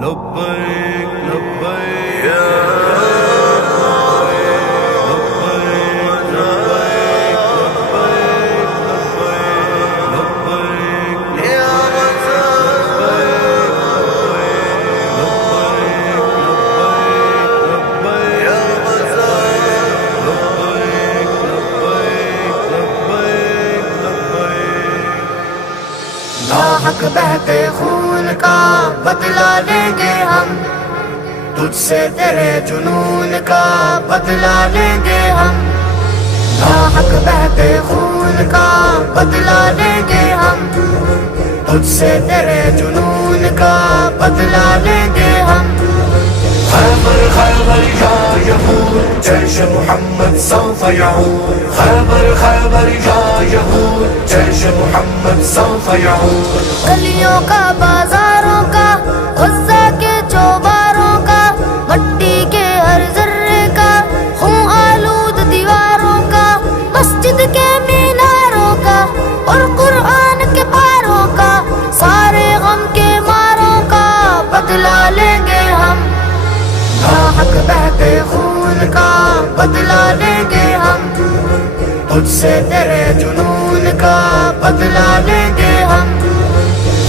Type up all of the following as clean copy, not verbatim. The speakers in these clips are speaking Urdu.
لبيك لبيك يا لاحق بہتے خون کا بدلہ لیں گے ہم، تجھ سے تیرے جنون کا بدلہ لیں گے ہم، لاحق بہتے خون کا بدلہ لیں گے ہم، تجھ سے تیرے جنون کا بدلہ لیں گے ہم۔ خیبر خیبر یا یہود جیش محمد سوف یعود، خیبر خیبر یا یہود جیش محمد سوف یعود۔ گلیوں کا بازاروں کا غزہ کے چوباروں کا، مٹی کے ہر ذرے کا خون آلود دیواروں کا، مسجد کے میناروں کا اور قرآن کے پاروں کا، سارے غم کے ماروں کا بدلہ لیں گے ہم، لاحق بہتے خون کا بدلہ لیں گے ہم، تجھ سے تیرے جنون کا بدلہ لیں گے ہم۔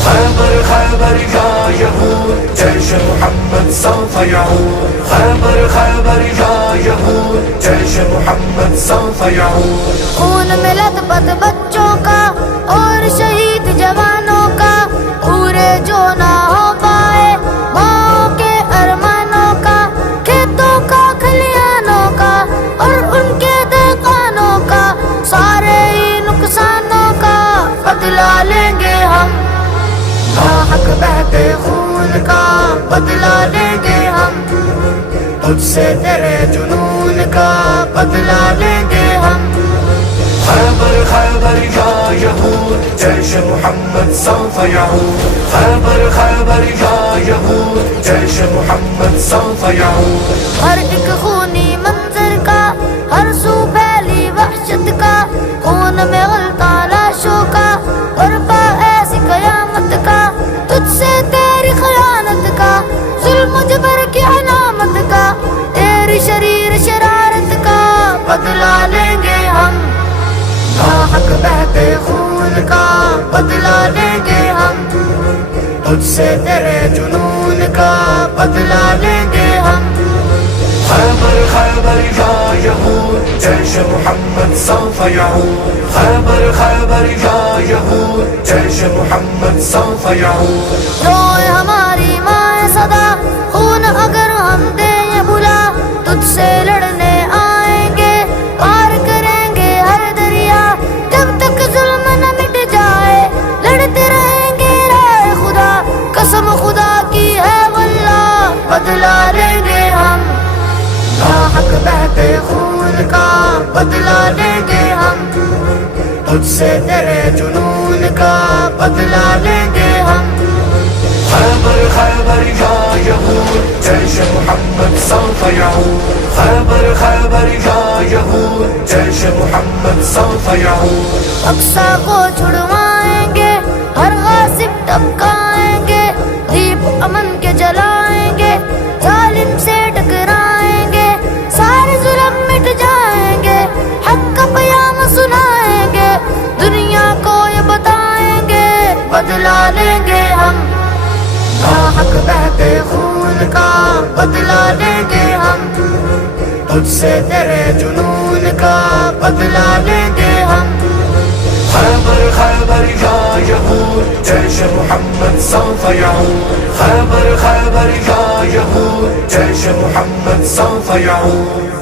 خیبر خیبر یا یہود جیش محمد سوف یعود، خیبر خیبر یا یہود جیش محمد سوف یعود۔ خون میں لت پت بچوں کا اور شہید جوانوں کا، پورے جو نہ ہو پائے ماں کے ارمانوں کا، کھیتوں کا کھلیانوں کا اور ان کے دہقانوں کا، سارے ہی نقصانوں کا بدلہ لیں گے ہم، لاحق بہتے خون کا بدلہ لیں گے ہم، تجھ سے تیرے جنون کا بدلہ لیں گے ہم۔ خیبر خیبر یا یہود جیش محمد سوف یعود، خیبر خیبر یا یہود جیش محمد سوف یعود۔ ہر ایک خونی منظر کا، ہر سو پھیلی وحشت کا، خون میں غلطہ لاشوں کا، برپا ایسی قیامت کا، تجھ سے تیری خیانت کا، ظلم و جبر کی علامت کا، تیری شریر شرارت کا بدلہ لیں گے ہم، لاحق بہتے خون کا بدلہ لیں گے ہم، تجھ سے تیرے جنون کا بدلہ لیں گے ہم۔ خیبر خیبر یا یہود جیش محمد سوف یعود، خیبر خیبر یا یہود جیش محمد سوف یعود۔ روئے ہماری ماں صدا خون اگر ہم دیں یہ بلا، تجھ سے لڑنے آئیں گے پار کریں گے ہر دریا، جب تک ظلم نہ مٹ جائے لڑتے رہیں گے رائے خدا، قسم خدا کی ہے واللہ بدلہ لیں گے ہم، لاحق بہتے خون کا بدلہ لیں گے ہم، تجھ سے تیرے جنون کا بدلہ لیں گے ہم۔ خیبر خیبر یا یہود جیش محمد سوف یعود، خیبر خیبر یا یہود جیش محمد سوف یعود۔ اقصیٰ کو چھڑوائیں گے، ہر غاصب ٹپکائیں گے، دیپ امن کے جلائیں گے، ظالم سے ٹکرائیں گے، سارے ظلم مٹ جائیں گے، حق کا پیام سنائیں گے، دنیا کو یہ بتائیں گے بدلہ لیں گے ہم، لاحق بہتے خون کا بدلہ لیں گے ہم، تجھ سے تیرے جنون کا بدلہ لیں گے ہم۔ خیبر خیبر یا یہود جیش محمد سوف یعود، خیبر خیبر یا یہود جیش محمد سوف یعود۔